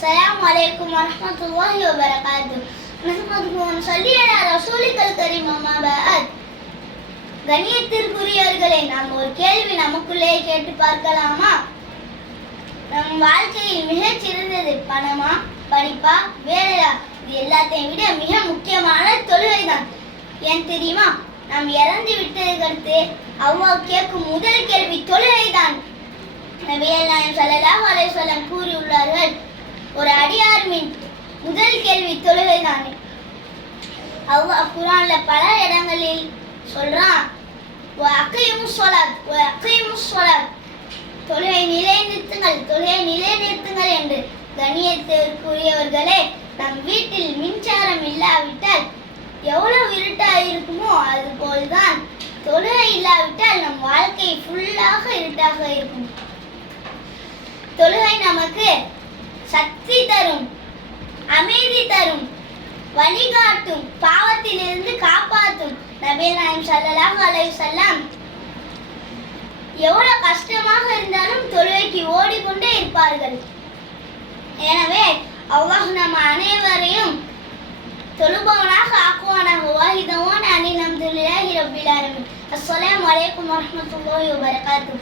अस्सलामु अलैकुम வரஹ்மத்துல்லாஹி வபரகாத்துஹு. நஹ்மதுஹு வ நுஸல்லி அலா ரசூலில் கரீம் அம்மா பஅத். கண்ணியத்திற்குரியவர்களே, நாம் ஒரு கேள்வி நமக்குள்ளே கேட்டு பார்க்கலாமா? நம் வாழ்க்கையில் மிகச் சிறந்தது பணமா, படிப்பா, வேலையா? இது எல்லாத்தையும் விட மிக முக்கியமான தொழுகைதான். ஏன் தெரியுமா? நாம் இறந்து விட்டதற்கு அல்லாஹ் கேட்கும் முதல் கேள்வி தொழுகைதான். நபிகள் நாயகம் ஸல்லல்லாஹு அலைஹி வஸல்லம் கூறியுள்ளார்கள், ஒரு அடியாரின் முதல் கேள்வி தொழுகைதான். அல்லாஹ் குர்ஆன்ல பல இடங்களில் சொல்றான், தொழுகை நிலைநிறுத்துங்கள் என்று. கண்ணியத்திற்குரியவர்களே, நம் வீட்டில் மின்சாரம் இல்லாவிட்டால் எவ்வளவு இருட்டா இருக்குமோ அது போல்தான் தொழுகை இல்லாவிட்டால் நம் வாழ்க்கை ஃபுல்லாக இருட்டாக இருக்கும். தொழுகை நமக்கு சக்தி தரும், அமைதி தரும், வழிகாட்டும், பாவத்திலிருந்து காப்பாற்றும். நபிகள் நாயகம் ஸல்லல்லாஹு அலைஹி வஸல்லம் எவ்வளவு கஷ்டமாக இருந்தாலும் தொழுகைக்கு ஓடிக்கொண்டே இருப்பார்கள். எனவே அல்லாஹ் நம் அனைவரையும் தொழுபவனாக ஆக்குவானாக. வாஹிதவான் அனில் ஹம்துலில்லாஹி ரப்பில் ஆலமீன். அஸ்ஸலாமு அலைக்கும் வரஹ்மத்துல்லாஹி வபரகாத்துஹு.